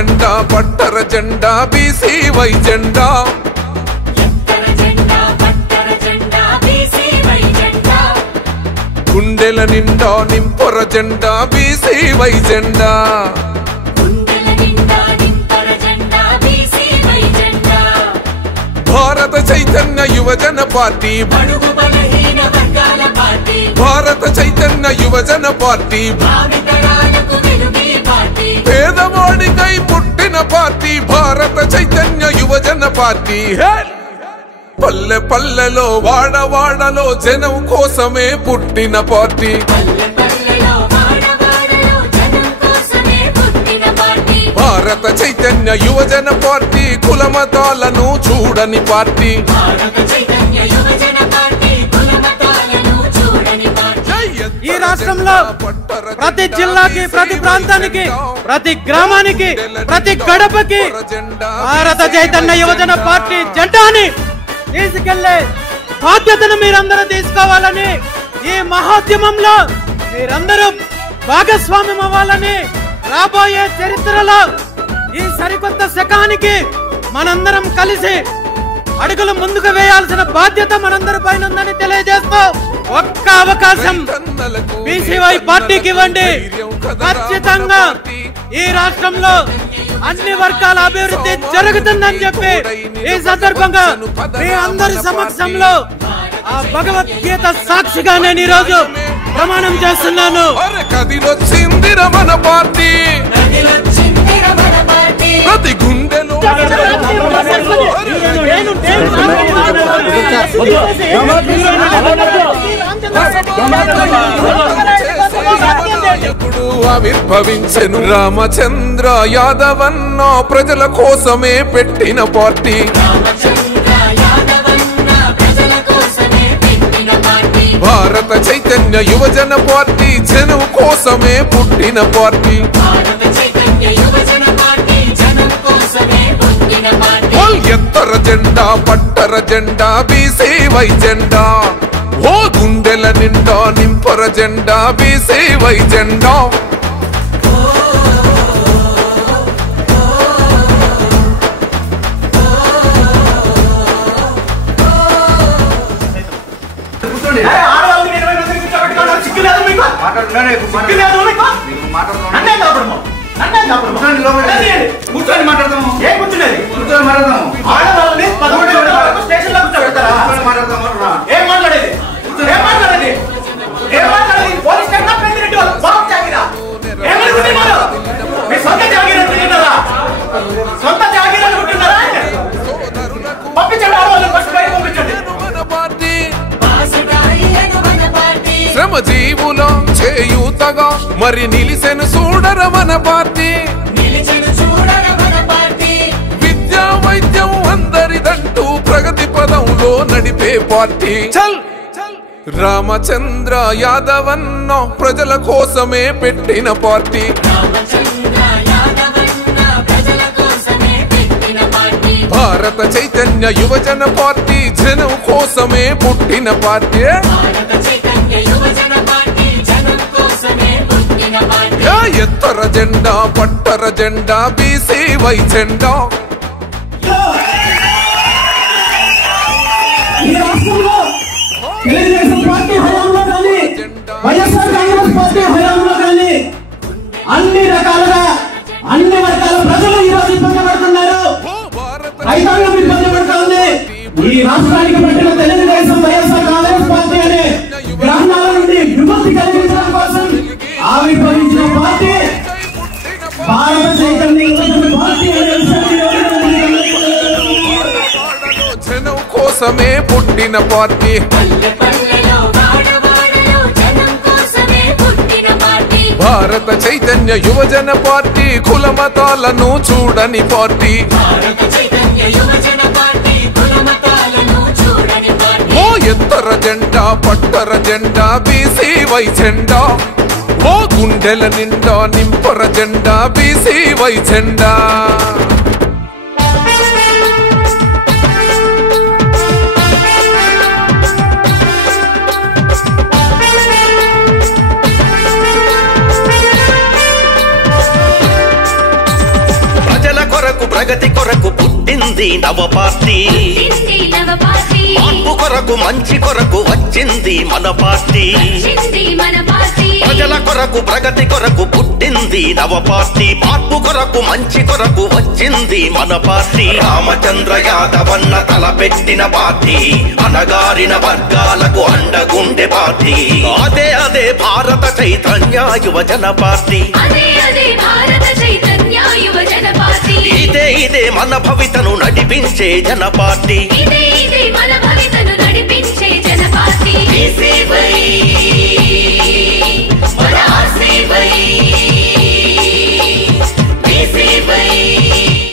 జెండా పట్టర జెండా BC why జెండా గుండెల నిండా నింపొర జెండా బీసీ వై జెండా భారత చైతన్య యువజన పార్టీ భారత చైతన్య యువజన పార్టీ పేదవాడికై పుట్టిన పార్టీ భారత చైతన్య యువజన పార్టీ పల్లె పల్లెలో వాడవాడలో జనం కోసమే పుట్టిన పార్టీ భారత చైతన్య యువజన పార్టీ కుల మతాలను చూడని పార్టీ ఈ రాష్ట్రంలో ప్రతి జిల్లాకి ప్రతి ప్రాంతానికి ప్రతి గ్రామానికి ప్రతి గడపకి భారత చైతన్య యువజన పార్టీ జెండాని తీసుకెళ్లే బాధ్యతను మీరందరూ తీసుకోవాలని ఈ మహోద్యమంలో మీరందరూ భాగస్వామ్యం అవ్వాలని రాబోయే చరిత్రలో ఈ సరికొత్త శకానికి మనందరం కలిసి అడుగులు ముందుకు వేయాల్సిన బాధ్యత మనందరి పైన ఉందని తెలియజేస్తూ ఒక్క అవకాశం బీసీవై పార్టీకి ఇవ్వండి. ఖచ్చితంగా ఈ రాష్ట్రంలో అన్ని వర్గాల అభివృద్ధి జరుగుతుందని చెప్పి ఈ సందర్భంగా మీ అందరి సమక్షంలో ఆ భగవద్గీత సాక్షిగా నేను ఈరోజు ప్రమాణం చేస్తున్నాను. మన పార్టీ ప్రతి గుండెలో ఆవిర్భవించెను రామచంద్ర యాదవన్న ప్రజల కోసమే పెట్టిన పార్టీ భారత చైతన్య యువజన పార్టీ జనం కోసమే పుట్టిన పార్టీ ఎత్తర జెండా పట్టర జెండా బీసీ వై జెండా ఓ గుండెల నిండా నింపర జెండా బీసీ వై జెండా కూర్చొని మాట్లాడతాము. ఏం కూర్చునేది? కూర్చొని మాట్లాడతాము. ఆడవాళ్ళని 11 వరకు స్టేషన్ లో కూర్చోబెడతారా? ఏం మాట్లాడేది? ఏం మాట్లాడేది? ఏం మాట్లాడేది? పోలీస్ స్టేషన్ ప్రెసిడెంట్ వాళ్ళు బాబు జాగిరా ఏమనుకుంటున్నారు? మీ సొంత జాగిరా అనుకుంటున్నారా? సొంత జాగిరా అనుకుంటున్నారా? పంపించండి ఆడవాళ్ళని ఫస్ట్ బయట పంపించండి. శ్రమ జీవుల చేయూతగా మరి నిలిసెను చూడర మన పార్టీ విద్యా వైద్యం అందరిదంటూ ప్రగతి పదంలో నడిపే పార్టీ రామచంద్ర యాదవన్న ప్రజల కోసమే పెట్టిన పార్టీ భారత చైతన్య యువజన పార్టీ జనం కోసమే పుట్టిన పార్టీ ఎత్తర జెండా పట్టర జెండా బీసీ వై జెండా అన్ని రకాలుగా అన్ని వర్గాల ప్రజలు ఈ రోజు ఇబ్బంది పడుతున్నారు. రైతాంగం ఇబ్బంది పడుతుంది. ఈ రాష్ట్రానికి పట్టిన తెలుగుదేశం వైఎస్ఆర్ కాంగ్రెస్ పార్టీ అనే గ్రామాల నుండి విముక్తి కలిగించడం కోసం ఆవిర్భవించిన పార్టీ భారత చైతన్య పార్టీ జనం కోసమే పుట్టిన పార్టీ భారత చైతన్య యువజన పార్టీ కుల మతాలను చూడని పార్టీ ఓ ఎత్తర జెండా పట్టర జెండా బీసీ వై జెండా ఓ గుండెల నిండా నింపర జెండా బీసీ వై జెండా కొరకు ప్రగతి కొరకు పుట్టింది నవ పార్టీ మార్పు కొరకు మంచి కొరకు వచ్చింది మన పార్టీ ప్రజల కొరకు ప్రగతి కొరకు పుట్టింది నవ పార్టీ మార్పు కొరకు మంచి కొరకు వచ్చింది మన పార్టీ రామచంద్ర యాదవన్న తలపెట్టిన పార్టీ అనగారిన వర్గాలకు అండగుండె పార్టీ అదే అదే భారత చైతన్య యువజన పార్టీ ఇదే ఇదే మన భవితను నడిపించే జన పార్టీ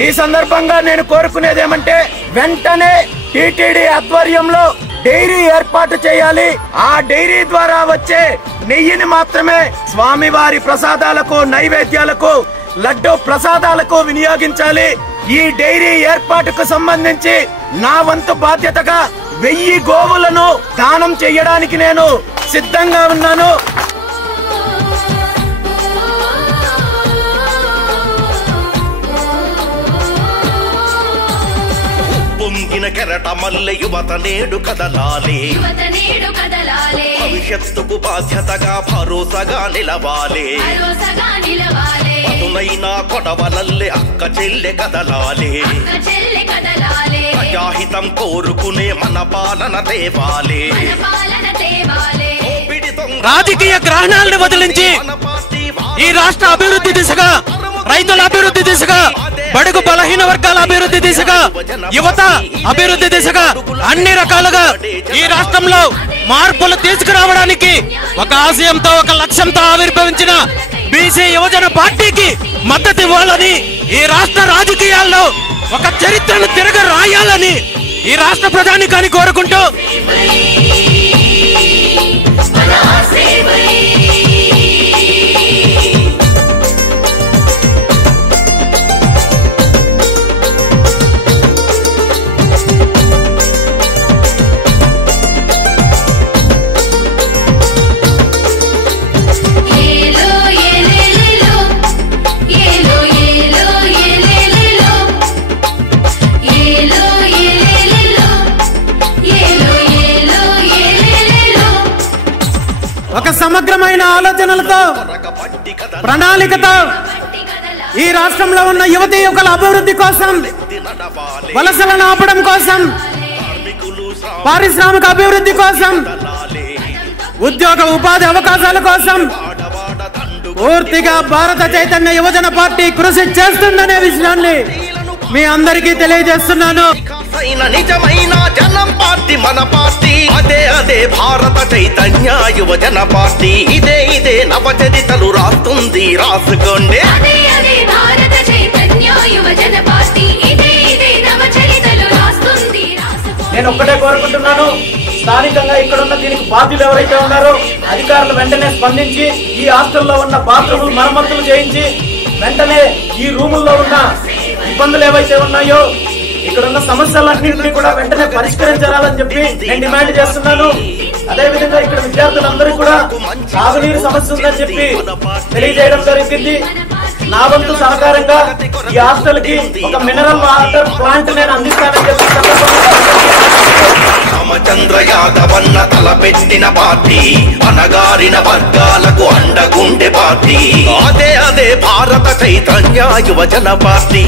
ఈ సందర్భంగా నేను కోరుకునేదేమంటే వెంటనే టిటిడి ఆధ్వర్యంలో డైరీ ఏర్పాటు చేయాలి. ఆ డైరీ ద్వారా వచ్చే నెయ్యిని మాత్రమే స్వామివారి ప్రసాదాలకు నైవేద్యాలకు లడ్డు ప్రసాదాలకు వినియోగించాలి. ఈ డైరీ ఏర్పాటుకు సంబంధించి నా వంతు బాధ్యతగా 1000 గోవులను దానం చేయడానికి నేను సిద్ధంగా ఉన్నాను. పొంగిన కెరట మల్లె యువత నేడు కదలాలి భవిష్యత్తుకు బాధ్యతగా భరోసాగా నిలవాలి పదునైనా కొడవలల్లే అక్క చెల్లె కదలాలి ప్రజాహితం కోరుకునే మన పాలన తేవాలి రాజకీయ గ్రహణాలను వదిలించి ఈ రాష్ట్ర అభివృద్ధి దిశగా రైతుల అభివృద్ధి దిశగా బడుగు బలహీన వర్గాల అభివృద్ధి దిశగా యువత అభివృద్ధి దిశగా అన్ని రకాలుగా ఈ రాష్ట్రంలో మార్పులు తీసుకురావడానికి ఒక ఆశయంతో ఒక లక్ష్యంతో ఆవిర్భవించిన బీసీ యువజన పార్టీకి మద్దతు ఇవ్వాలని ఈ రాష్ట్ర రాజకీయాల్లో ఒక చరిత్రను తిరగ రాయాలని ఈ రాష్ట్ర ప్రధానికాన్ని కోరుకుంటూ ఒక సమగ్రమైన ఆలోచనలతో ప్రణాళికతో ఈ రాష్ట్రంలో ఉన్న యువతీ యువకుల అభివృద్ధి కోసం వలసలను ఆపడం కోసం పారిశ్రామిక అభివృద్ధి కోసం ఉద్యోగ ఉపాధి అవకాశాల కోసం పూర్తిగా భారత చైతన్య యువజన పార్టీ కృషి చేస్తుందనే విషయాన్ని మీ అందరికీ తెలియజేస్తున్నాను. నిజమైన జనం పార్టీ మన పార్టీ అదే అదే భారత చైతన్య యువజన పార్టీ ఇదే ఇదే నవచరితలు రాస్తుంది రాసుకోండి. నేను ఒక్కటే కోరుకుంటున్నాను, స్థానికంగా ఇక్కడ ఉన్న దీనికి బాధ్యులు ఎవరైతే ఉన్నారో అధికారులు వెంటనే స్పందించి ఈ హాస్టల్లో ఉన్న బాత్రూములు మరమ్మతులు చేయించి వెంటనే ఈ రూముల్లో ఉన్న ఇబ్బందులు ఏవైతే ఉన్నాయో ఇక్కడ ఉన్న సమస్యలన్నింటినీ కూడా వెంటనే పరిష్కరించాలని చెప్పి నేను డిమాండ్ చేస్తున్నాను. అదే విధంగా ఇక్కడ విద్యార్థులందరూ కూడా తాగునీరు సమస్య ఉందని చెప్పి తెలియజేయడం జరిగింది. నా వంతు సహకారంగా ఈ హాస్టల్ కి ఒక మినరల్ వాటర్ ప్లాంట్ నేను అందిస్తానని చెప్పి రామచంద్ర యాదవన్న తలపెట్టిన పార్టీ అనగారిన వర్గాలకు అండగుండె పార్టీ అదే అదే భారత చైతన్య యువజన పార్టీ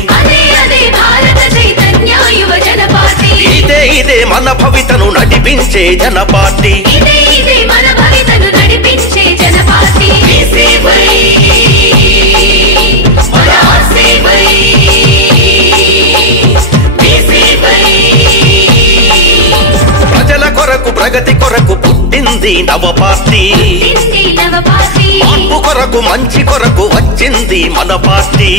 ఇదే ఇదే మన భవితను నడిపించే జన పార్టీ ప్రజల కొరకు ప్రగతి కొరకు పుట్టింది నవ పార్టీ మార్పు కొరకు మంచి కొరకు వచ్చింది మన పార్టీ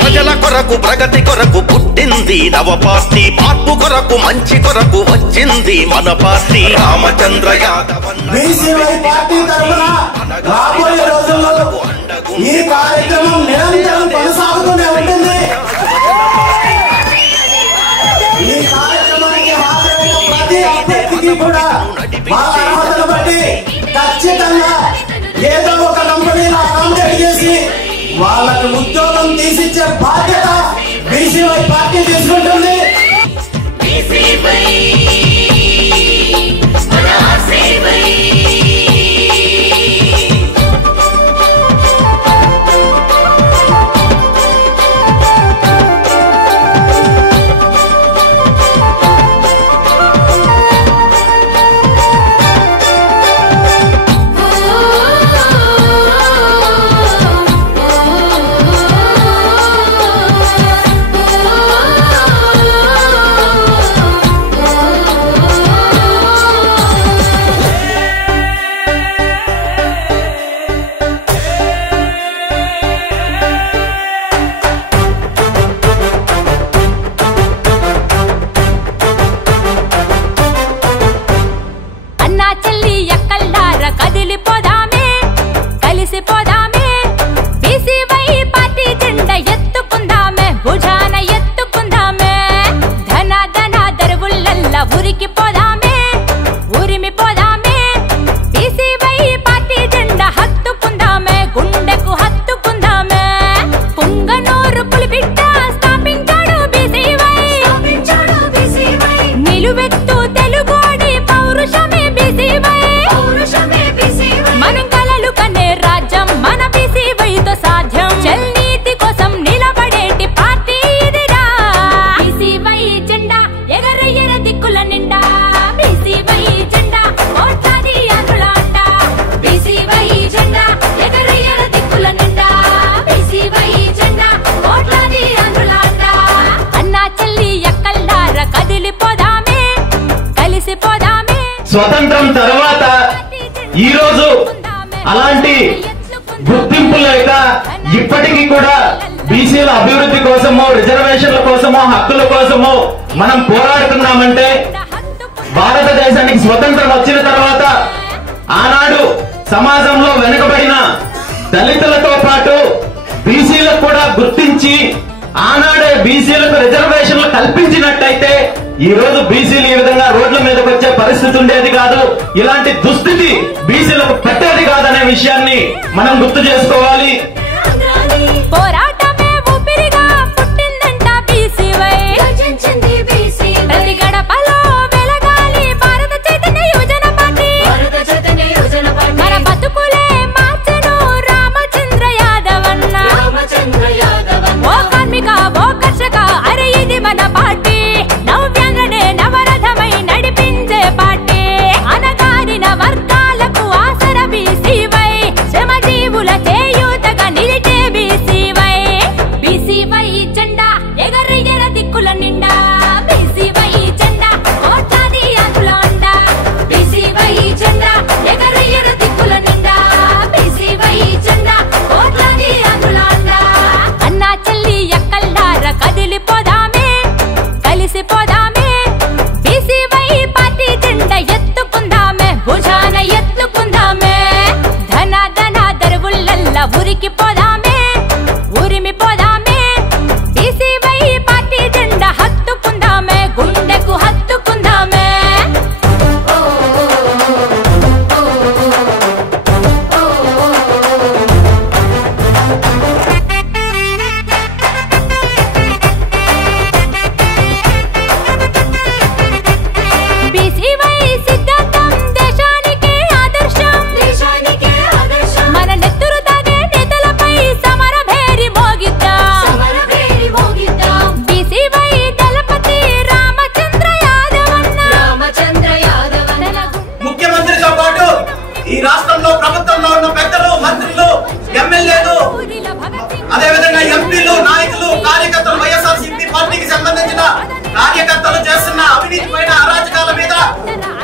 ప్రజల కొరకు ప్రగతి కొరకు పుట్టింది నవ పార్టీ మార్పు కొరకు మంచి కొరకు వచ్చింది మన పార్టీ రామచంద్ర యాదవన్న పార్టీ తరఫున రాబోయే రోజుల్లో ఈ కార్యక్రమం నిరంతరం కొనసాగుతూనే ఉంటుంది. ఈ కార్యక్రమానికి హాజరైన ప్రతి అభ్యర్థికి కూడా వాళ్ళ అర్హతను బట్టి ఖచ్చితంగా ఏదో ఒక కంపెనీలో కాంటాక్ట్ చేసి వాళ్ళకి ఉద్యోగం తీసిచ్చే బాధ్యత బీసీవై పార్టీ తీసుకుంటుంది. స్వతంత్రం తర్వాత ఈ రోజు అలాంటి గుర్తింపు లేక ఇప్పటికీ కూడా బీసీల అభివృద్ధి కోసమో రిజర్వేషన్ల కోసమో హక్కుల కోసమో మనం పోరాడుతున్నామంటే భారతదేశానికి స్వతంత్రం వచ్చిన తర్వాత ఆనాడు సమాజంలో వెనుకబడిన దళితులతో పాటు బీసీలకు కూడా గుర్తించి ఆనాడే బీసీలకు రిజర్వేషన్లు కల్పించినట్టయితే ఈ రోజు బీసీలు ఈ విధంగా రోడ్ల మీదకి వచ్చే పరిస్థితి ఉండేది కాదు. ఇలాంటి దుస్థితి బీసీలకు పెట్టేది కాదనే విషయాన్ని మనం గుర్తు చేసుకోవాలి.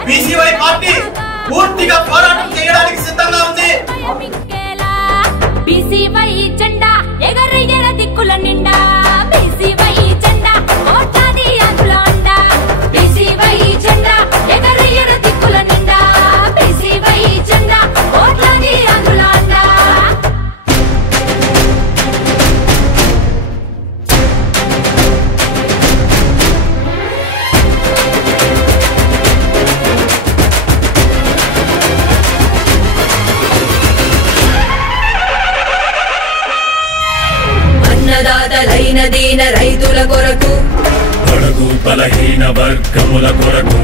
బీసీవై పార్టీ పూర్తిగా పోరాటం చేయడానికి సిద్ధంగా ఉంది. బీసీవై జెండా ఎగరయ్యర దిక్కుల నిండా, బీసీవై జెండా కోట్లాది ఆంధ్రుల అండా, బీసీవై జెండా ఎగరయ్యర దిక్కుల నిండా, బీసీవై జెండా కోట్లాది ఆంధ్రుల అండా. అన్నదాతలైన దీన రైతుల కొరకు బడుగు బలహీన వర్గముల కొరకు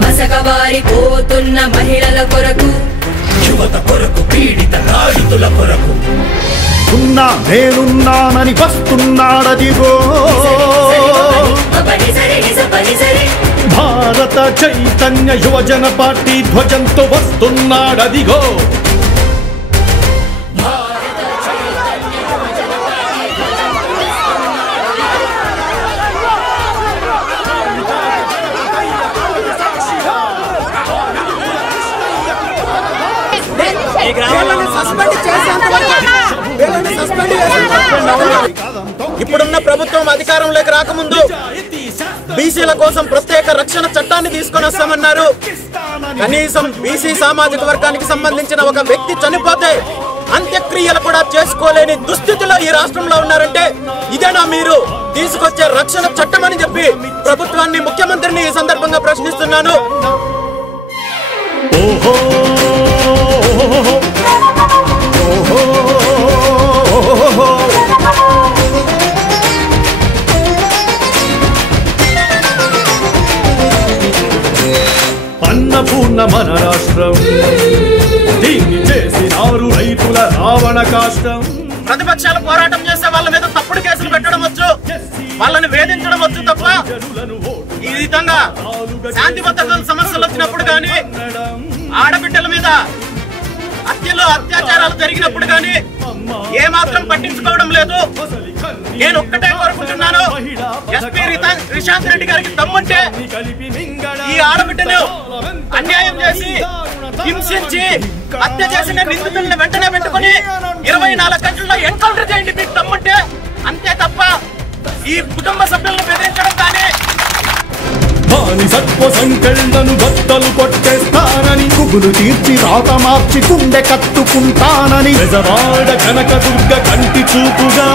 మసకబారిపోతున్న మహిళల కొరకు యువత కొరకు పీడిత నాయుతుల కొరకు ఉన్నా నేనున్నానని వస్తున్నాడదిగో భారత చైతన్య యువజన పార్టీ ధ్వజంతో వస్తున్నాడదిగో ఇప్పుడున్న ప్రభుత్వం అధికారంలోకి రాకముందు బీసీల కోసం ప్రత్యేక రక్షణ చట్టాన్ని తీసుకొని వస్తామన్నారు. కనీసం బీసీ సామాజిక వర్గానికి సంబంధించిన ఒక వ్యక్తి చనిపోతే అంత్యక్రియలు కూడా చేసుకోలేని దుస్థితిలో ఈ రాష్ట్రంలో ఉన్నారంటే ఇదేనా మీరు తీసుకొచ్చే రక్షణ చట్టం అని చెప్పి ప్రభుత్వాన్ని, ముఖ్యమంత్రిని ఈ సందర్భంగా ప్రశ్నిస్తున్నాను. అన్నపూర్ణ మన రాష్ట్రం, దీన్ని చేసినారు రైతుల రావణ కాష్టం. ప్రతిపక్షాలు పోరాటం చేసే వాళ్ళ మీద తప్పుడు కేసులు పెట్టడం వచ్చు, వాళ్ళని వేధించడం వచ్చు తప్ప ఈ విధంగా శాంతి భద్రతల సమస్యలు వచ్చినప్పుడు కానీ, ఆడబిడ్డల మీద హత్యలు అత్యాచారాలు జరిగినప్పుడు కానీ ఏమాత్రం పట్టించుకోవడం లేదు. నేను ఒక్కటే కోరుకుంటున్నాను, ఎస్పీ రిషాంత్ రెడ్డి గారికి దమ్ముంటే ఈ ఆడబిడ్డను అన్యాయం చేసి హింసించి హత్య చేసిన నిందితులను వెంటనే పెట్టుకుని 24 గంటల్లో ఎన్కౌంటర్ చేయండి మీకు దమ్ముంటే. అంతే తప్ప ఈ కుటుంబ సభ్యులను బెదిరించడం కానీ సత్వ సంకల్పను బట్టలు కొట్టేస్తానని, కుగులు తీర్చి రాత మార్చి గుండె కత్తుకుంటానని, బెజవాడ కనకదుర్గ కంటి చూపుగా,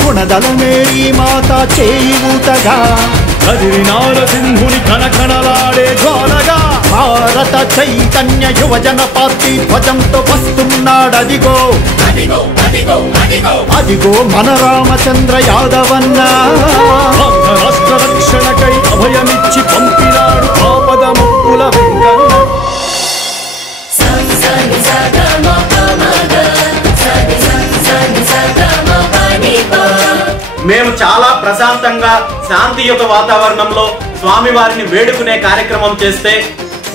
గుణదల మేరీ మాత చేయి ఊతగా, కదిరి నారసింహుని కనకనలాడే జ్వాలగా భారత చైతన్య యువజన పార్టీ ధ్వజంతో వస్తున్నాడదిగో అదిగో మన రామచంద్ర యాదవన్న. రాష్ట్ర రక్షణకై అభయమిచ్చి పంపినాడు ఆపద ముక్కుల వెంకన్న. మేము చాలా ప్రశాంతంగా శాంతియుత వాతావరణంలో స్వామివారిని వేడుకునే కార్యక్రమం చేస్తే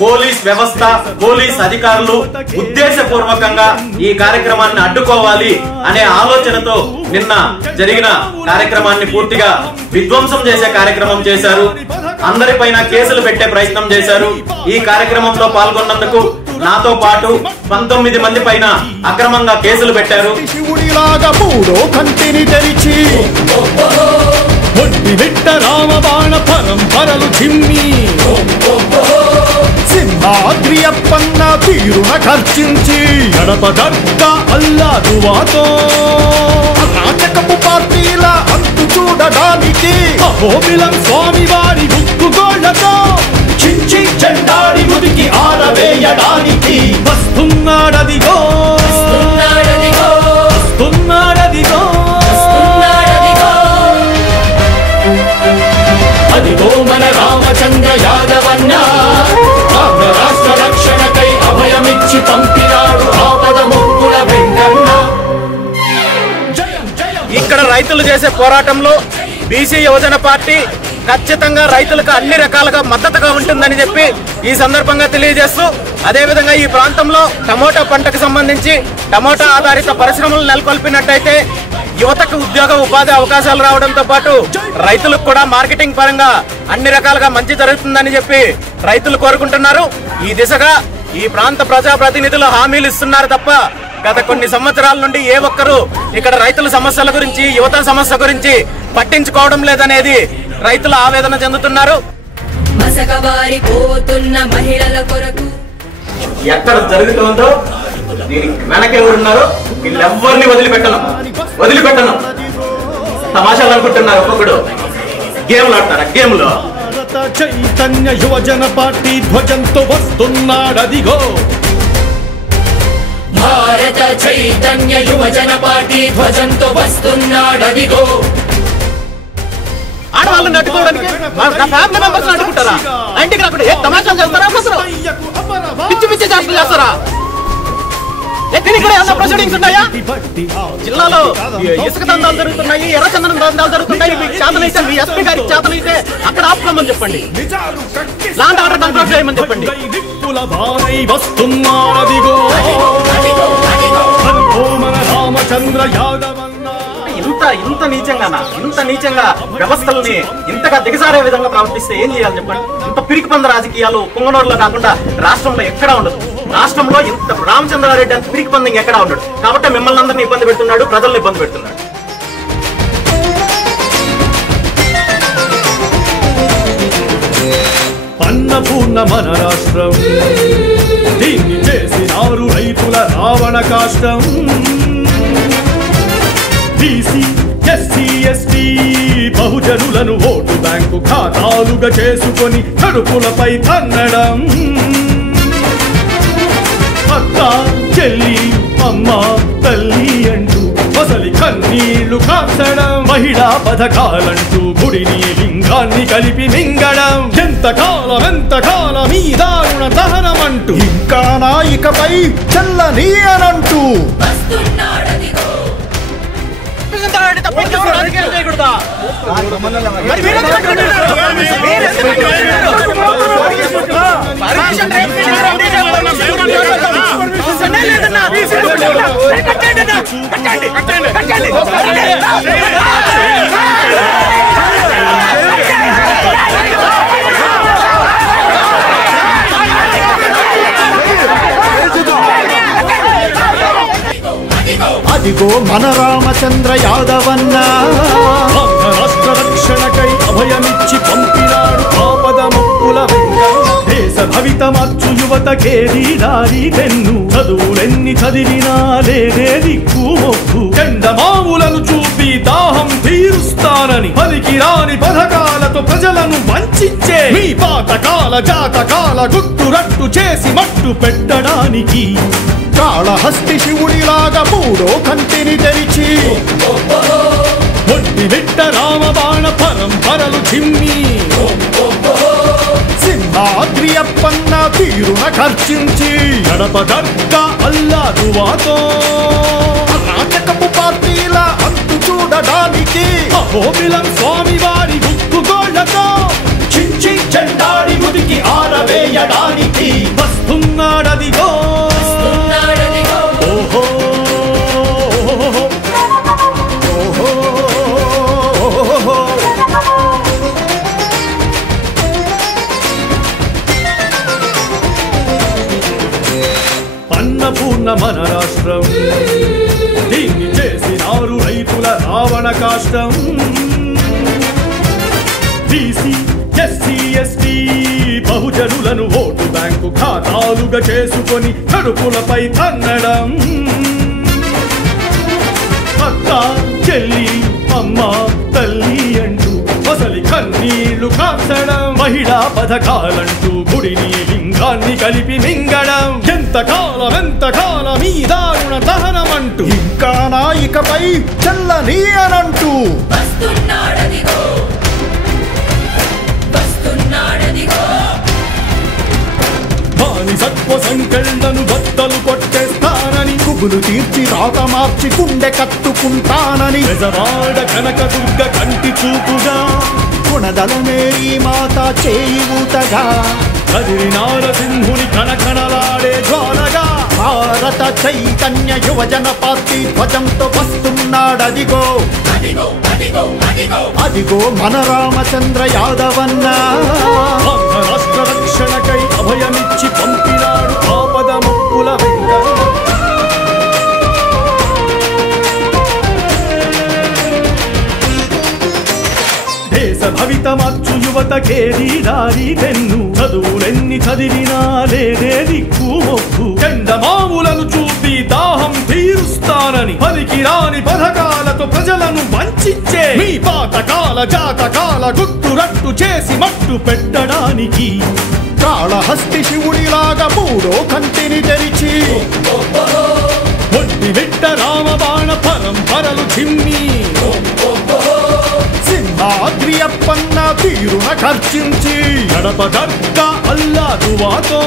పోలీస్ వ్యవస్థ, పోలీస్ అధికారులు ఉద్దేశపూర్వకంగా ఈ కార్యక్రమాన్ని అడ్డుకోవాలి అనే ఆలోచనతో నిన్న జరిగిన కార్యక్రమాన్ని పూర్తిగా విధ్వంసం చేసే కార్యక్రమం చేశారు. అందరిపైన కేసులు పెట్టే ప్రయత్నం చేశారు. ఈ కార్యక్రమంలో పాల్గొన్నందుకు నాతో పాటు 19 మంది పైన అక్రమంగా కేసులు పెట్టారు. శివుడిలాగా మూడో కంటిని తెరిచి విట్ట రామబాణ పరంపరలు చిమ్మి సింహాద్రి అప్పన్న తీరున ఖర్చించి గడప గడ్డ అల్లాదువాతో రాజకపు పార్టీల అంతు చూడడానికి అహోబిలం స్వామి వారి గుర్తుగోళ్లతో చించి చెండాడి ముదికి ఆరవేయడానికి వస్తున్నాడదిగో అదిగో మన రామచంద్ర యాదవన్న. రాష్ట్ర రక్షణకై అభయమిచ్చి పంపినాడు ఆపద ముక్కుల వెంకన్న. ఇక్కడ రైతులు చేసే పోరాటంలో బీసీ యువజన పార్టీ ఖచ్చితంగా రైతులకు అన్ని రకాలుగా మద్దతుగా ఉంటుందని చెప్పి ఈ సందర్భంగా తెలియజేస్తూ, అదేవిధంగా ఈ ప్రాంతంలో టమోటా పంటకు సంబంధించి టమోటా ఆధారిత పరిశ్రమలు నెలకొల్పినట్టయితే యువతకు ఉద్యోగ ఉపాధి అవకాశాలు రావడంతో పాటు రైతులకు కూడా మార్కెటింగ్ పరంగా అన్ని రకాలుగా మంచి జరుగుతుందని చెప్పి రైతులు కోరుకుంటున్నారు. ఈ దిశగా ఈ ప్రాంత ప్రజాప్రతినిధులు హామీలు ఇస్తున్నారు తప్ప గత కొన్ని సంవత్సరాల నుండి ఏ ఒక్కరూ ఇక్కడ రైతుల సమస్యల గురించి, యువత సమస్య గురించి పట్టించుకోవడం లేదనేది రైతులు ఆవేదన చెందుతున్నారు. ఎక్కడ జరుగుతుందో దీనికి వెనక ఎవరున్నారో వీళ్ళెవ్వరిని వదిలిపెట్టను. తమాషాలు అనుకుంటున్నారు, ఒక్కొక్కడు గేమ్లు ఆడతారా? గేమ్లో చైతన్య యువజన పార్టీ ధ్వజంతో వస్తున్నాడదిగో భారత చైతన్య యువజన పార్టీ ధ్వజంతో వస్తున్నాడదిగో. ఆడవాళ్ళని అడ్డుకోవడానికి నా ఫ్యామిలీ మెంబర్స్ అడ్డుకుంటారా? ఇంటికి రాకుండా ఏ తమాషాలు చేస్తారా? అసలు పిచ్చి పిచ్చి చేష్టలు చేస్తారా? ప్రొసీడింగ్స్ ఉన్నాయా? జిల్లాలో ఇసుక దందాలు జరుగుతున్నాయి, ఎర్రచందనం దందాలు జరుగుతున్నాయి. మీకు చేతనైతే మీ ఎస్పీ గారికి చేతనైతే అక్కడ ఆపుకోమని చెప్పండి, లాండ్ ఆర్డర్ కంట్రోల్ చేయమని చెప్పండి. రామచంద్ర యాదవ్ ఇంత నీచంగా వ్యవస్థలని ఇంతగా దిగజారే విధంగా ప్రవర్తిస్తే ఏం చేయాలి చెప్పండి? ఇంత పిరికి పంద రాజకీయాలు పొంగనూరులో కాకుండా రాష్ట్రంలో ఎక్కడా ఉండదు. రాష్ట్రంలో ఇంత రామచంద్రారెడ్డి అంత పిరికి పందం ఎక్కడా ఉండడు. కాబట్టి మిమ్మల్ని అందరినీ ఇబ్బంది పెడుతున్నాడు, ప్రజల్ని ఇబ్బంది పెడుతున్నాడు. అన్నపూర్ణ మన రాష్ట్రం, దీన్ని చేసినారు రైతుల రావణ కాష్టం. బీసీ ఎస్సీ ఎస్టీ బహుజనులను ఓటు బ్యాంకు ఖాతాలుగా చేసుకొని కడుపులపై తన్నడం. అక్క చెల్లి అమ్మ తల్లి అంటూ అసలి కన్నీళ్లు కాచడం. మహిళా పథకాలంటూ గుడిని లింగాన్ని కలిపి మింగడం. ఎంతకాలం ఈ దారుణ దహనమంటూ ఇంకా నాయికపై చల్లని అనంటూ అదిగో మన రామచంద్ర యాదవన్న రాష్ట్ర రక్షణకై అభయమిచ్చి పంపినాడు ఆపద ముప్పుల వెంట. దేశ భవిత మార్చు యువతకేది దారి తెన్ను. చదువులెన్ని చదివినా లేదే దిక్కు మొక్కు. చందమాములను చూపి దాహం తీరుస్తానని పలికిరాని పథకాలతో ప్రజలను వంచించే మీ పాతకాల జాతకాల గుట్టురట్టు చేసి మట్టు పెట్టడానికి కాళహస్తి శివుడిలాగా మూడో కంటిని తెరిచి ఒట్టి బిడ్డ రామబాణ పరంపరలు చిమ్మి సింహాద్రి అప్పన్న తీరున ఖర్చించి గడప గడ్డ అల్లాదువాతో రాజకపు పార్టీల అంతు చూడడానికి అహోబిలం స్వామి వారి గుర్తుగోళ్లతో చించి చెండాడి గుడికి ఆరవేయడానికి వస్తున్నాడదిగో. అన్నపూర్ణ మన రాష్ట్రం, దీన్ని చేసినారు రైతుల రావణ కాష్టం. బీసీ ఎస్సీ ఎస్టీ బహుజనులను ఓటు బ్యాంకు ఖాతాలుగా చేసుకొని కడుపులపై తన్నడం. అక్క చెల్లి అమ్మ తల్లి అంటూ అసలి కన్నీళ్లు కాచడం. మహిళా పథకాలంటూ గుడిని లింగాన్ని కలిపి మింగడం. ఎంతకాలం ఈ దారుణ దహనమంటూ ఇంకా నాయికపై చల్లని అనంటూ బానిసత్వ సంకెళ్లను బద్దలు కొట్టేస్తానని కుగులు తీర్చి రాత మార్చి గుండె కత్తుకుంటానని నిజవాడ కనక దుర్గ కంటి చూపుగా గుణదలమేరీ మాత చేయి ఊతగా కదిరి నారసింహుని కణకణలాడే జ్వాలగా భారత చైతన్య యువజన పార్టీ ధ్వజంతో వస్తున్నాడదిగో. అదిగో మన రామచంద్ర యాదవన్న రాష్ట్ర రక్షణకై అభయమిచ్చి పంపినాడు ఆపద ముప్పుల వెంట. దేశ భవిత మార్చు యువతకేది దారి తెన్ను. చదువులెన్ని చదివినా లేదే దిక్కు మొక్కు. చందమాములను చూపి దాహం తీరుస్తానని పలికిరాని పథకాలతో ప్రజలను వంచించే మీ పాతకాల జాతకాల గుట్టురట్టు చేసి మట్టు పెట్టడానికి కాళహస్తి శివుడిలాగా మూడో కంటిని తెరిచి విట్ట రామ బాణ పరంపరలు చిమ్మి సింహాద్రియప్పన్న తీరున ఖర్చించి గడప గడ్డ అల్లాదువాతో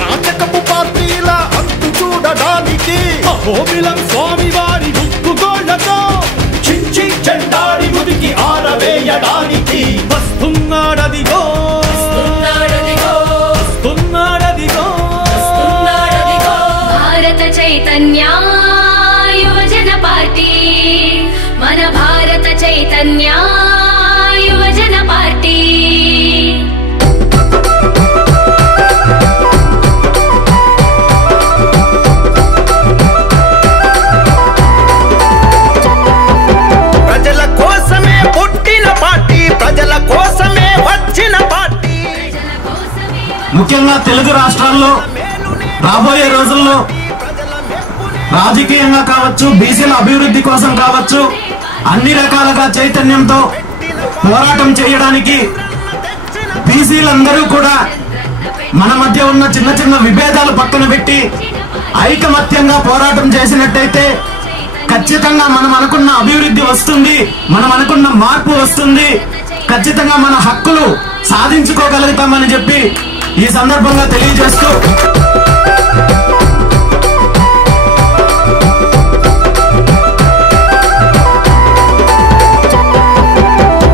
రాజకపు పార్టీల అంతు చూడడానికి అహోబిలం స్వామి వారి ముక్కుగోళ్లతో చించి చెండాడి ముదికి ఆరవేయడానికి వస్తున్నాడదిగో భారత చైతన్య యువజన పార్టీ మన భారత చైతన్య యువజన పార్టీ ప్రజల కోసమే పుట్టిన పార్టీ ప్రజల కోసమే వచ్చిన పార్టీ. ముఖ్యంగా తెలుగు రాష్ట్రాల్లో రాబోయే రోజుల్లో రాజకీయంగా కావచ్చు, బీసీల అభివృద్ధి కోసం కావచ్చు, అన్ని రకాలుగా చైతన్యంతో పోరాటం చేయడానికి బీసీలందరూ కూడా మన మధ్య ఉన్న చిన్న చిన్న విభేదాలు పక్కన పెట్టి ఐకమత్యంగా పోరాటం చేసినట్టయితే ఖచ్చితంగా మనం అనుకున్న అభివృద్ధి వస్తుంది, మనం అనుకున్న మార్పు వస్తుంది, ఖచ్చితంగా మన హక్కులు సాధించుకోగలుగుతామని చెప్పి ఈ సందర్భంగా తెలియజేస్తూ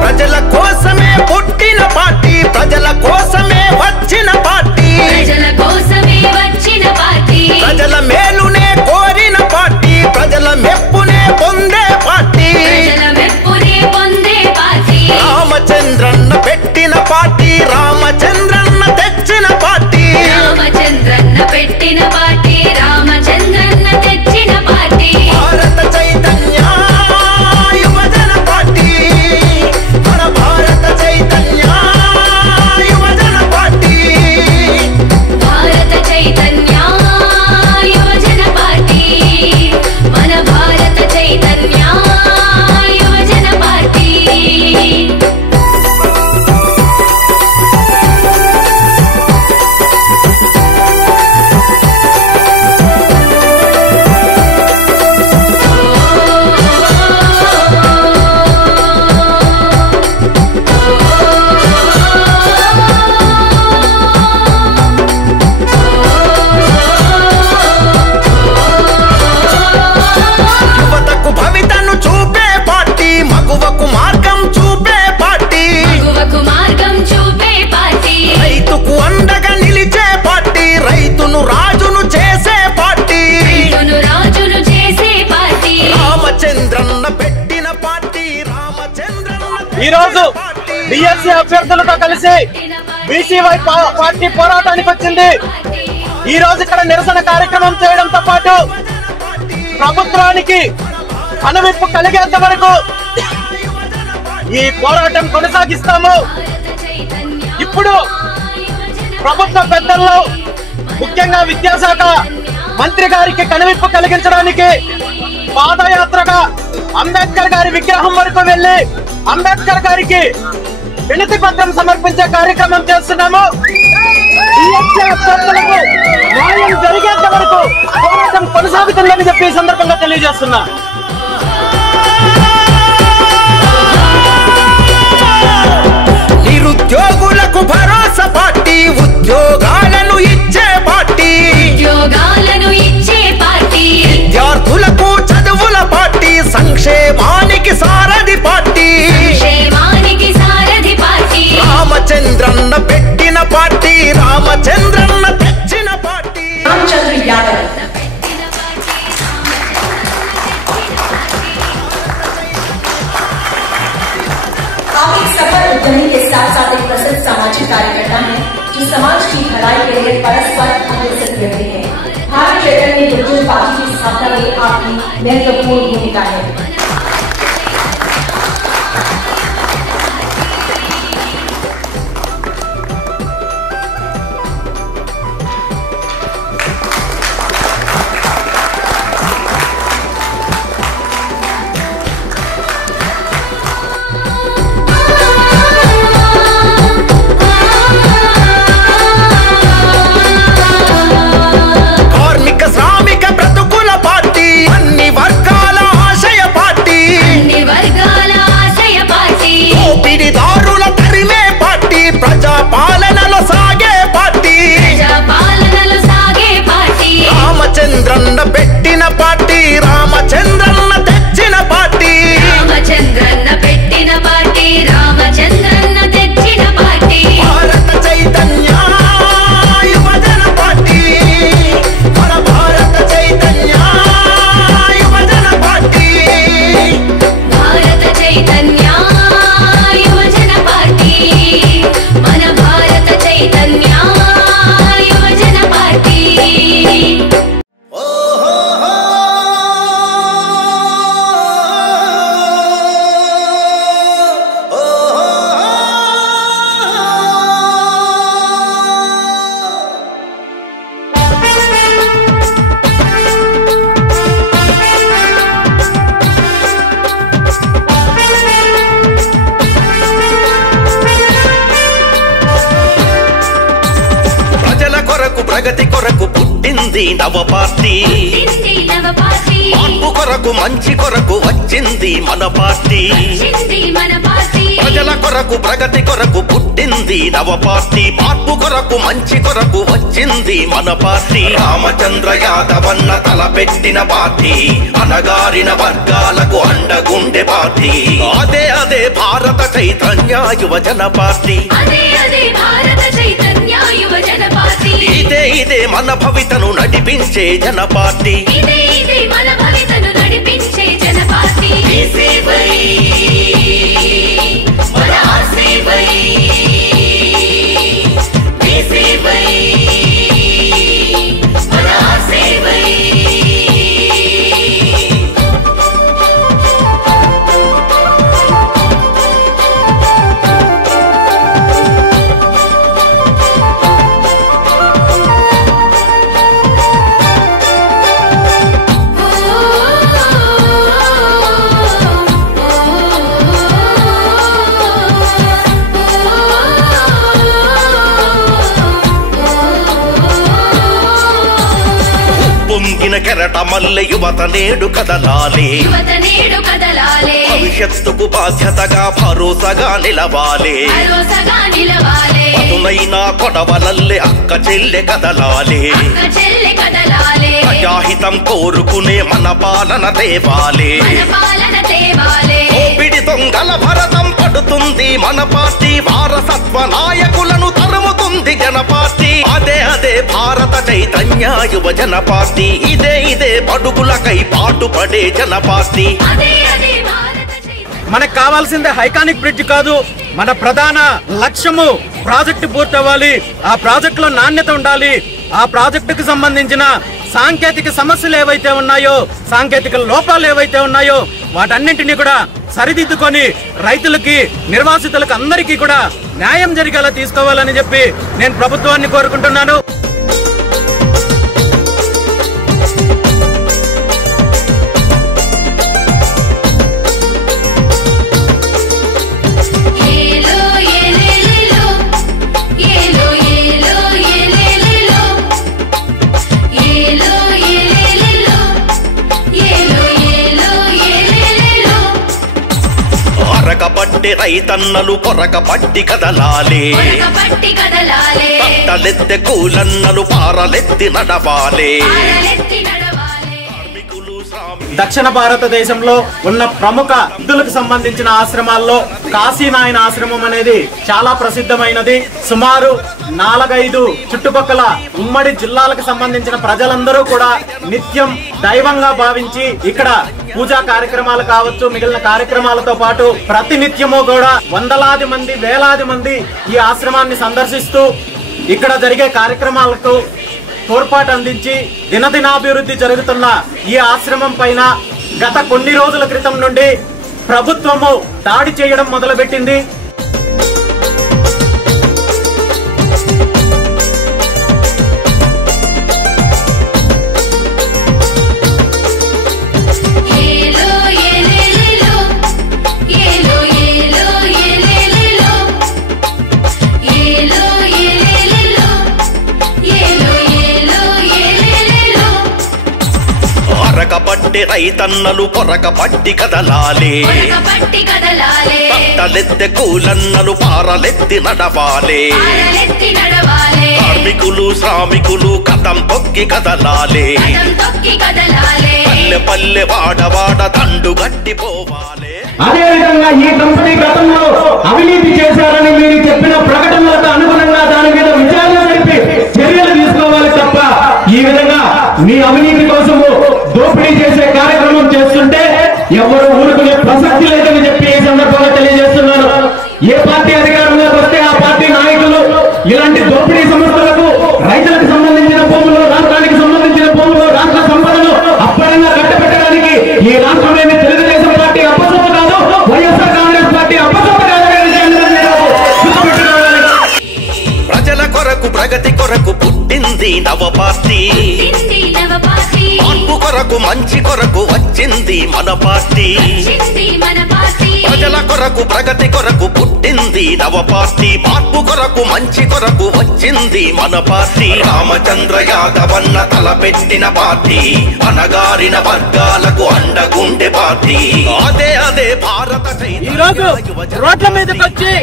ప్రజల కోసమే పుట్టిన పార్టీ ప్రజల కోసమే వచ్చిన పార్టీ ప్రజల కోసమే వచ్చిన పార్టీ ప్రజల మేలునే కోరిన పార్టీ ప్రజల మెప్పునే పొందే పార్టీ ప్రజల మెప్పునే పొందే పార్టీ రామచంద్రన్న పెట్టిన పార్టీ రామచంద్రన్న తెచ్చిన పార్టీ రామచంద్రన్న పెట్టిన పార్టీ రామచంద్రన్న తెచ్చిన పార్టీ భారత చైతన్య యువజన పార్టీ మన భారత చైతన్య యువజన పార్టీ భారత చైతన్య యువజన పార్టీ మన భారత చైతన్య యువజన పార్టీ యువతకు భవితను చూపే పార్టీ మగువకు మార్గం చూపే పార్టీ మగువకు మార్గం చూపే పార్టీ రైతుకు అండగా నిలిచే పార్టీ రైతును రాజును చేసే పార్టీ రైతును రాజును చేసే పార్టీ రామచంద్రన్న పెట్టిన పార్టీ రామచంద్రన్న ఈ రోజు బిఎస్సీ అభ్యర్థులతో కలిసి బీసీవై పార్టీ పోరాటానికి వచ్చింది. ఈ రోజు ఇక్కడ నిరసన కార్యక్రమం చేయడంతో పాటు ప్రభుత్వానికి అనువిప్పు కలిగేంత వరకు ఈ పోరాటం కొనసాగిస్తాము. ఇప్పుడు ప్రభుత్వ పెద్దల్లో ముఖ్యంగా విద్యాశాఖ మంత్రి గారికి కనువిప్పు కలిగించడానికి పాదయాత్రగా అంబేద్కర్ గారి విగ్రహం వరకు వెళ్లి అంబేద్కర్ గారికి వినతి పత్రం సమర్పించే కార్యక్రమం చేస్తున్నాము. న్యాయం జరిగేంత వరకు పోరాటం కొనసాగుతుందని చెప్పి ఈ సందర్భంగా తెలియజేస్తున్నా. నిరుద్యోగులకు భరోసా పార్టీ ఉద్యోగాలను ఇచ్చే పార్టీ ఉద్యోగాలను ఇచ్చే పార్టీ విద్యార్థులకు చదువుల పార్టీ సంక్షేమానికి సారథి పార్టీ క్షేమానికి సారథి పార్టీ రామచంద్రన్న పెట్టిన పార్టీ రామచంద్రన్న తెచ్చిన పార్టీ रामचंद्र यादव आप एक सफल उद्यमी के साथ साथ एक प्रसिद्ध सामाजिक कार्यकर्ता हैं जो समाज की भलाई के लिए परस्पर अग्रसर रहते हैं। भारत चैतन्य युवजन पार्टी की स्थापना में आपकी महत्वपूर्ण भूमिका है। కార్మిక శ్రామిక బ్రతుకుల పుట్టింది నవ పార్టీ మార్పు కొరకు మంచి కొరకు వచ్చింది మన పార్టీ ప్రజల కొరకు ప్రగతి కొరకు పుట్టింది నవ పార్టీ మార్పు కొరకు మంచి కొరకు వచ్చింది మన పార్టీ రామచంద్ర యాదవన్న తలపెట్టిన పార్టీ అనగారిన వర్గాలకు అండగుండె పార్టీ అదే అదే భారత చైతన్య యువజన పార్టీ ఇదే ఇదే మన భవితను నడిపించే జన పార్టీ పొంగిన కెరట మల్లె యువత నేడు కదలాలి భవిష్యత్తుకు బాధ్యతగా భరోసాగా నిలవాలి పదునైనా కొడవలల్లే అక్క చెల్లె కదలాలి ప్రజాహితం కోరుకునే మన పాలన తేవాలి ఓపిడి దొంగల భరతం పడుతుంది మన పార్టీ వారసత్వ నాయకులను తరుముతుంది జన పార్టీ అదే అదే భారత చైతన్య యువజన పార్టీ ఇదే ఇదే బడుగులకై పాటుపడే జన పార్టీ మనకు కావాల్సిందే ఐకానిక్ బ్రిడ్జ్ కాదు, మన ప్రధాన లక్ష్యము ప్రాజెక్టు పూర్తవ్వాలి, ఆ ప్రాజెక్టులో నాణ్యత ఉండాలి, ఆ ప్రాజెక్టుకు సంబంధించిన సాంకేతిక సమస్యలు ఏవైతే ఉన్నాయో, సాంకేతిక లోపాలు ఏవైతే ఉన్నాయో వాటన్నింటినీ కూడా సరిదిద్దుకొని రైతులకి, నిర్వాసితులకు అందరికీ కూడా న్యాయం జరిగేలా తీసుకోవాలని చెప్పి నేను ప్రభుత్వాన్ని కోరుకుంటున్నాను. పట్టి రైతన్నలు పొరక పట్టి కదలాలి, తట్టలెత్తె కూలన్నలు పారలెత్తి నడవాలి. దక్షిణ భారతదేశంలో ఉన్న ప్రముఖ వృద్ధులకు సంబంధించిన ఆశ్రమాల్లో కాశీనాయన ఆశ్రమం అనేది చాలా ప్రసిద్ధమైనది. సుమారు 4-5 చుట్టుపక్కల ఉమ్మడి జిల్లాలకు సంబంధించిన ప్రజలందరూ కూడా నిత్యం దైవంగా భావించి ఇక్కడ పూజా కార్యక్రమాలు కావచ్చు, మిగిలిన కార్యక్రమాలతో పాటు ప్రతి నిత్యము కూడా వందలాది మంది, వేలాది మంది ఈ ఆశ్రమాన్ని సందర్శిస్తూ ఇక్కడ జరిగే కార్యక్రమాలకు తోడ్పాటు అందించి దినదినాభివృద్ధి జరుగుతున్న ఈ ఆశ్రమం పైన గత కొన్ని రోజుల క్రితం నుండి ప్రభుత్వము దాడి చేయడం మొదలుపెట్టింది. పట్టి రైతన్నలు పొరక పట్టి కదలాలి, తట్టలెత్తె కూలన్నలు పారలెత్తి నడవాలి. కార్మికులు శ్రామికులు కథం తొక్కి కదలాలి, పల్లె పల్లె వాడవాడ దండు గట్టిపోవాలి. అదేవిధంగా ఈ కంపెనీ గతంలో అవినీతి చేశారని మీరు చెప్పిన ప్రకటనలకు అనుగుణంగా దాని మీద విచారణ జరిపి చర్యలు తీసుకోవాలి తప్ప ఈ విధంగా మీ అవినీతి కోసము దోపిడీ చేసే కార్యక్రమం చేస్తుంటే ఎవరు ఊరుకునే ప్రసక్తి లేదని చెప్పి ఈ సందర్భంగా తెలియజేస్తున్నాను. ఏ పార్టీ అధికారంలోకి వస్తే ఆ పార్టీ నాయకులు ఇలాంటి దోపిడీ సంస్థలకు రైతులకు సంబంధించిన భూములు, రాష్ట్రానికి సంబంధించిన భూములు, రాష్ట్ర సంపదను అప్పడంగా కట్టబెట్టడానికి ఈ రాష్ట్రమేమి తెలుగుదేశం పార్టీ అప్పసొత్తు కాదు, వైఎస్ఆర్ కాంగ్రెస్ పార్టీ అప్పసొత్తు కాదు. ప్రజల కొరకు ప్రగతి కొరకు పుట్టింది నవ పార్టీ, మార్పు కొరకు మంచి కొరకు వచ్చింది మన పార్టీ. ప్రజల కొరకు కొరకు ప్రగతి కొరకు పుట్టింది నవ పార్టీ మార్పు కొరకు మంచి కొరకు వచ్చింది మన పార్టీ రామచంద్ర యాదవన్న తలపెట్టిన పార్టీ అనగారిన వర్గాలకు అండగుండే పార్టీ అదే భారత ఈరోజు రోడ్ల మీదకి వచ్చి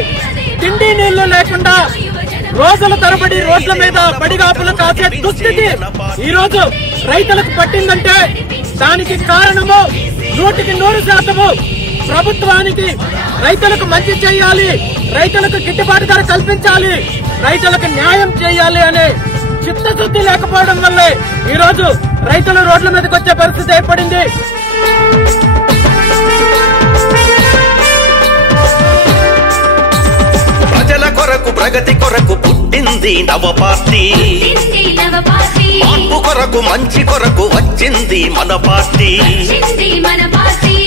తిండి నీళ్లు లేకుండా రోజుల తరబడి రోడ్ల మీద పడిగాపులు కాసే దుస్థితి ఈ రోజు రైతులకు పట్టిందంటే దానికి కారణము 100% ప్రభుత్వానికి రైతులకు మంచి చేయాలి, రైతులకు గిట్టుబాటు ధర కల్పించాలి, రైతులకు న్యాయం చేయాలి అనే చిత్తశుద్ధి లేకపోవడం వల్లే ఈ రోజు రైతులు రోడ్ల మీదకి వచ్చే పరిస్థితి ఏర్పడింది. ప్రజల కొరకు ప్రగతి కొరకు పుట్టింది నవ పార్టీ మార్పు కొరకు మంచి కొరకు వచ్చింది మన పార్టీ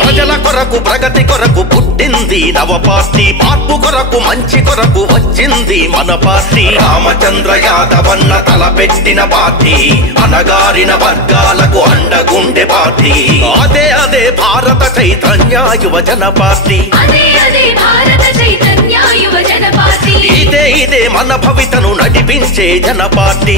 ప్రజల కొరకు ప్రగతి కొరకు పుట్టింది నవ పార్టీ మార్పు కొరకు మంచి కొరకు వచ్చింది మన పార్టీ రామచంద్ర యాదవన్న తలపెట్టిన పార్టీ అనగారిన వర్గాలకు అండగుండే పార్టీ అదే భారత చైతన్య యువజన పార్టీ ఇదే మన భవితను నడిపించే జన పార్టీ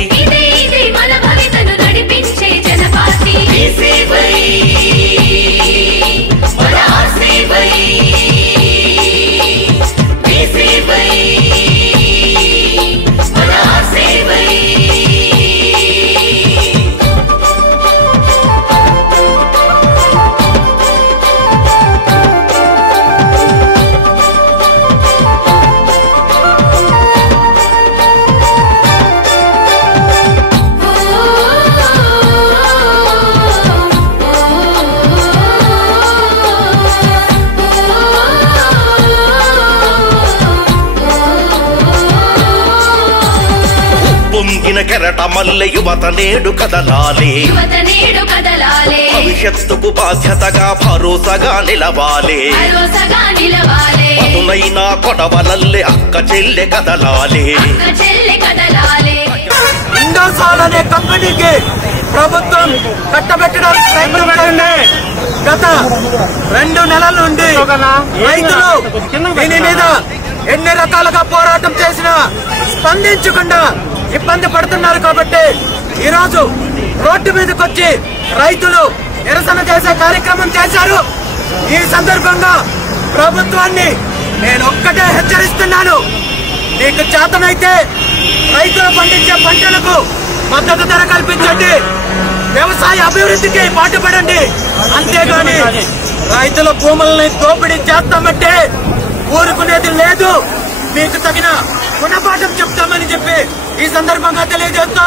పొంగిన కెరట మల్లె యువత నేడు కదలాలి భవిష్యత్తుకు బాధ్యతగా భరోసాగా నిలవాలి పదునైనా కొడవలల్లే అక్క చెల్లె కదలాలి ఇండోసాల్ అనే కంపెనీకి ప్రభుత్వం కట్టబెట్టడానికి ప్రయత్నిస్తుంది. గత 2 నెలల నుండి రైతులు దీని మీద ఎన్ని రకాలుగా పోరాటం చేసినా స్పందించకుండా ఇబ్బంది పడుతున్నారు. కాబట్టి ఈరోజు రోడ్డు మీదకి వచ్చి రైతులు నిరసన చేసే కార్యక్రమం చేశారు. ఈ సందర్భంగా ప్రభుత్వాన్ని నేను ఒక్కటే హెచ్చరిస్తున్నాను, మీకు చేతనైతే రైతులు పండించే పంటలకు మద్దతు ధర కల్పించండి, వ్యవసాయ అభివృద్ధికి పాటుపడండి. అంతేగాని రైతుల భూములని దోపిడీ చేస్తామంటే ఊరుకునేది లేదు. మీకు తగిన గుణపాఠం చెప్తామని చెప్పి ఈ సందర్భంగా తెలియజేస్తూ